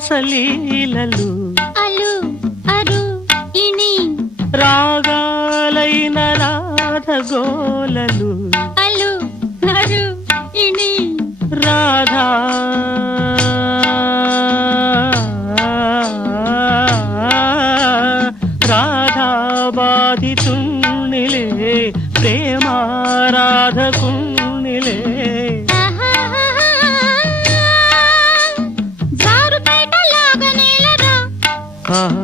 రాగారంతరాసలీలలు అలు అరు ఇణి రాగాలైన రాధగోలలు అలు అరు ఇణి రాధా రాధా బాధితుణ్ణిలే ప్రేమారాధకుణ్ణిలే జారుపేట లాగనేలరా ఆహా